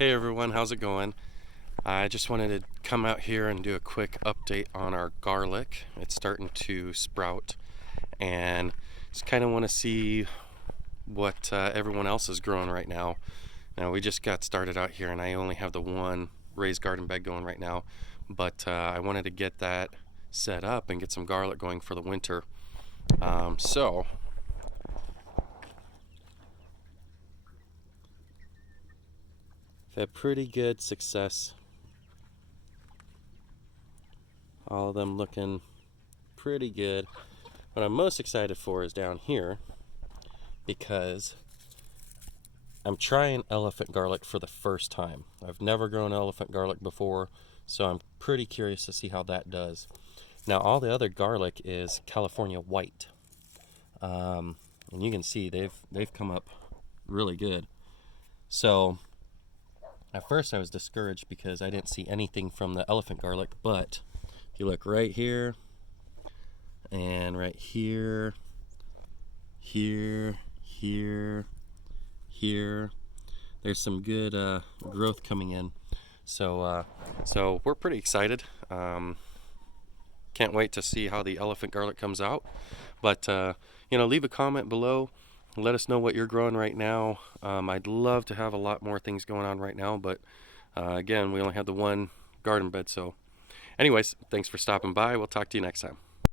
Hey everyone, how's it going? I just wanted to come out here and do a quick update on our garlic. It's starting to sprout and just kind of want to see what everyone else is growing right now. Now we just got started out here and I only have the one raised garden bed going right now, but I wanted to get that set up and get some garlic going for the winter. So I've had pretty good success. All of them looking pretty good. What I'm most excited for is down here because I'm trying elephant garlic for the first time. I've never grown elephant garlic before, so I'm pretty curious to see how that does. Now, all the other garlic is California white, and you can see they've come up really good. So at first I was discouraged because I didn't see anything from the elephant garlic, but if you look right here and right here, here, here, here, there's some good growth coming in. So we're pretty excited. Can't wait to see how the elephant garlic comes out. But leave a comment below. Let us know what you're growing right now. I'd love to have a lot more things going on right now, but again, we only have the one garden bed. So, anyways, thanks for stopping by. We'll talk to you next time.